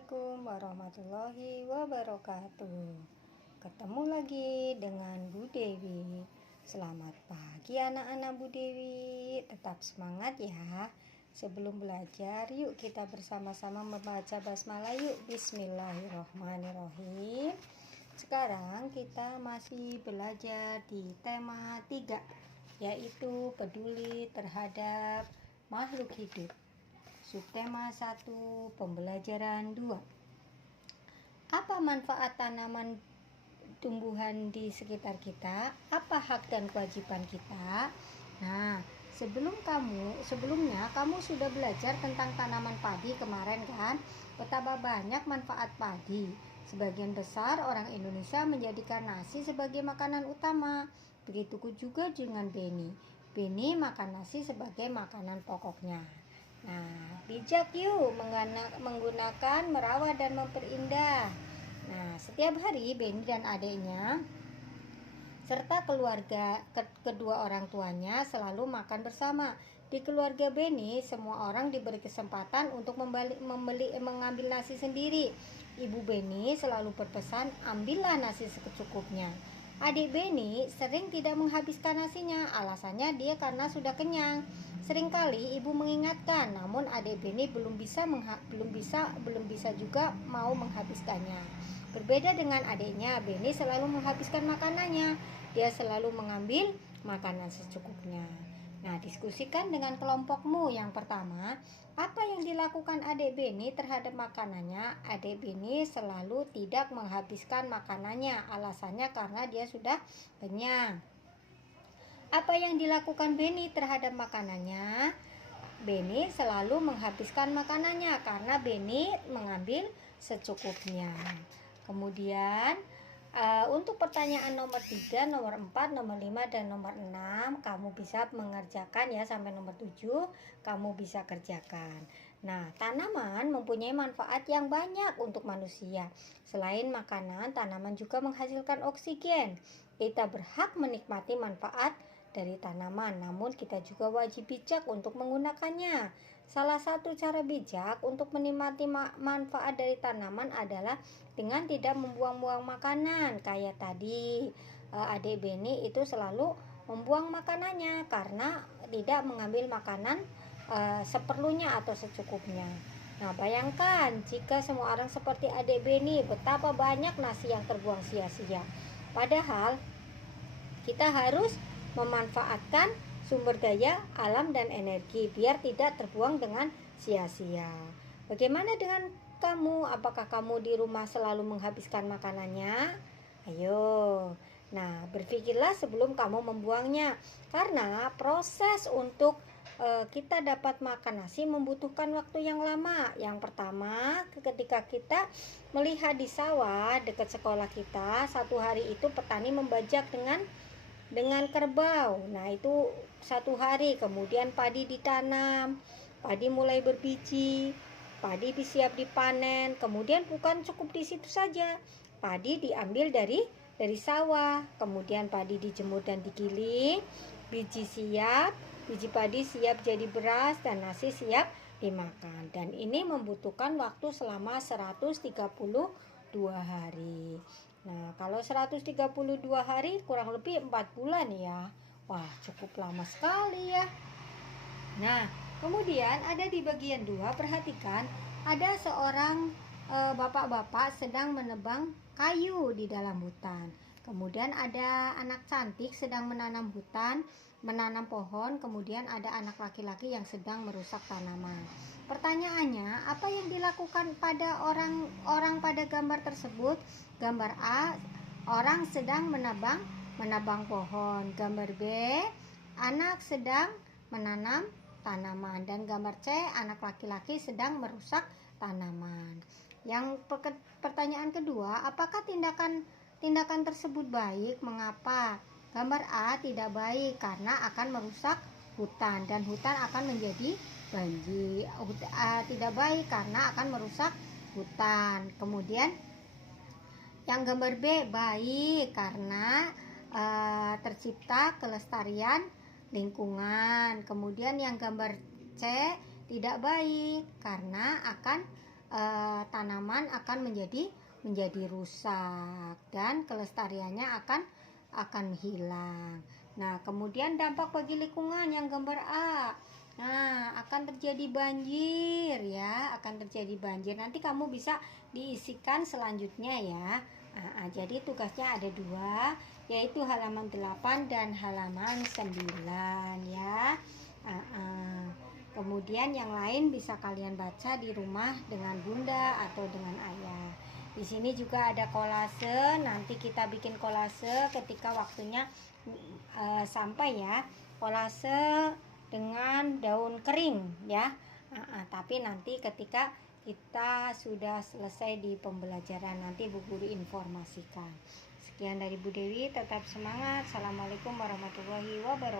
Assalamualaikum warahmatullahi wabarakatuh. Ketemu lagi dengan Bu Dewi. Selamat pagi anak-anak Bu Dewi. Tetap semangat ya. Sebelum belajar, yuk kita bersama-sama membaca basmalah yuk. Bismillahirrahmanirrahim. Sekarang kita masih belajar di tema 3, yaitu peduli terhadap makhluk hidup. Subtema 1, pembelajaran 2. Apa manfaat tanaman tumbuhan di sekitar kita? Apa hak dan kewajiban kita? Nah, sebelumnya kamu sudah belajar tentang tanaman padi kemarin kan? Betapa banyak manfaat padi. Sebagian besar orang Indonesia menjadikan nasi sebagai makanan utama. Begitu juga dengan beni. Beni makan nasi sebagai makanan pokoknya. Nah, bijak yuk menggunakan, merawat dan memperindah. Nah, setiap hari Beni dan adiknya serta kedua orang tuanya selalu makan bersama. Di keluarga Beni, semua orang diberi kesempatan untuk mengambil nasi sendiri. Ibu Beni selalu berpesan, ambillah nasi secukupnya. Adik Beni sering tidak menghabiskan nasinya, alasannya dia karena sudah kenyang. Seringkali ibu mengingatkan, namun adik Beni belum bisa juga mau menghabiskannya. Berbeda dengan adiknya, Beni selalu menghabiskan makanannya. Dia selalu mengambil makanan secukupnya. Nah, diskusikan dengan kelompokmu. Yang pertama, apa yang dilakukan adik Beni terhadap makanannya? Adik Beni selalu tidak menghabiskan makanannya, alasannya karena dia sudah kenyang. Apa yang dilakukan Beni terhadap makanannya? Beni selalu menghabiskan makanannya karena Beni mengambil secukupnya. Kemudian untuk pertanyaan nomor 3, nomor 4, nomor 5, dan nomor 6 kamu bisa mengerjakan ya, sampai nomor 7 kamu bisa kerjakan. Nah, tanaman mempunyai manfaat yang banyak untuk manusia. Selain makanan, tanaman juga menghasilkan oksigen. Kita berhak menikmati manfaat dari tanaman, namun kita juga wajib bijak untuk menggunakannya. Salah satu cara bijak untuk menikmati manfaat dari tanaman adalah dengan tidak membuang-buang makanan. Kayak tadi adik Beni itu selalu membuang makanannya karena tidak mengambil makanan seperlunya atau secukupnya. Nah, bayangkan jika semua orang seperti adik Beni, betapa banyak nasi yang terbuang sia-sia. Padahal kita harus memanfaatkan sumber daya alam dan energi biar tidak terbuang dengan sia-sia. Bagaimana dengan kamu? Apakah kamu di rumah selalu menghabiskan makanannya? Ayo. Nah, berpikirlah sebelum kamu membuangnya. Karena proses untuk kita dapat makan nasi membutuhkan waktu yang lama. Yang pertama, ketika kita melihat di sawah dekat sekolah kita, satu hari itu petani membajak dengan kerbau. Nah, itu satu hari. Kemudian padi ditanam, padi mulai berbiji, padi siap dipanen. Kemudian bukan cukup di situ saja, padi diambil dari sawah, kemudian padi dijemur dan digiling, biji padi siap jadi beras, dan nasi siap dimakan. Dan ini membutuhkan waktu selama 132 hari. Nah, kalau 132 hari kurang lebih 4 bulan ya. Wah, cukup lama sekali ya. Nah, kemudian ada di bagian 2, perhatikan, ada seorang bapak-bapak sedang menebang kayu di dalam hutan. Kemudian ada anak cantik sedang menanam pohon. Kemudian ada anak laki-laki yang sedang merusak tanaman. Pertanyaannya, apa yang dilakukan pada orang pada gambar tersebut? Gambar A, orang sedang menebang pohon. Gambar B, anak sedang menanam tanaman. Dan gambar C, anak laki-laki sedang merusak tanaman. Yang pertanyaan kedua, apakah tindakan tersebut baik? Mengapa? Gambar A tidak baik karena akan merusak hutan dan hutan akan menjadi banjir. Tidak baik karena akan merusak hutan. Kemudian yang gambar B baik karena tercipta kelestarian lingkungan. Kemudian yang gambar C tidak baik karena akan tanaman akan menjadi rusak dan kelestariannya akan hilang. Nah, kemudian dampak bagi lingkungan yang gambar A. Nah, akan terjadi banjir ya, akan terjadi banjir. Nanti kamu bisa diisikan selanjutnya ya. Jadi tugasnya ada 2, yaitu halaman 8 dan halaman 9 ya. Kemudian yang lain bisa kalian baca di rumah dengan bunda atau dengan ayah. Di sini juga ada kolase, nanti kita bikin kolase ketika waktunya sampai ya. Kolase dengan daun kering ya. Tapi nanti ketika kita sudah selesai di pembelajaran, nanti Bu Guru informasikan. Sekian dari Bu Dewi, tetap semangat. Assalamualaikum warahmatullahi wabarakatuh.